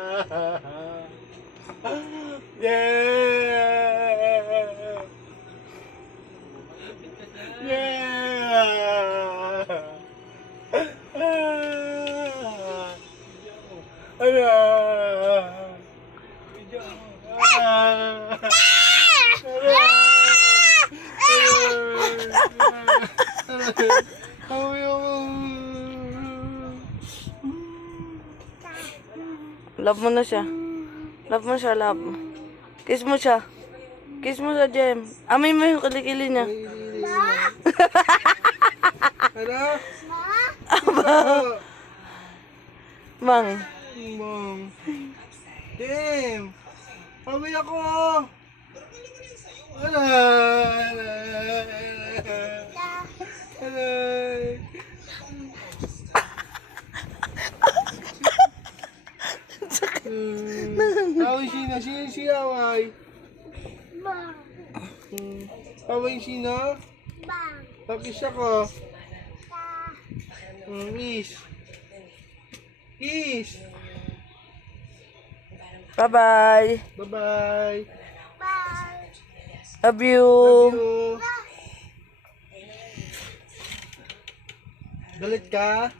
Yeah! Yeah! Ano? Love mo na siya. Love mo siya, love. Kiss mo siya. Kiss mo sa Jem. Amoy mo yung kilikili niya. Ano? Mang. Mom. Damn. Paway ako. Ano? Ano? Paway sino? Sino siya, away? Paway sino? Pakis ako. Is. Is. Bye-bye. Bye-bye. Love you. Love you. Galit ka?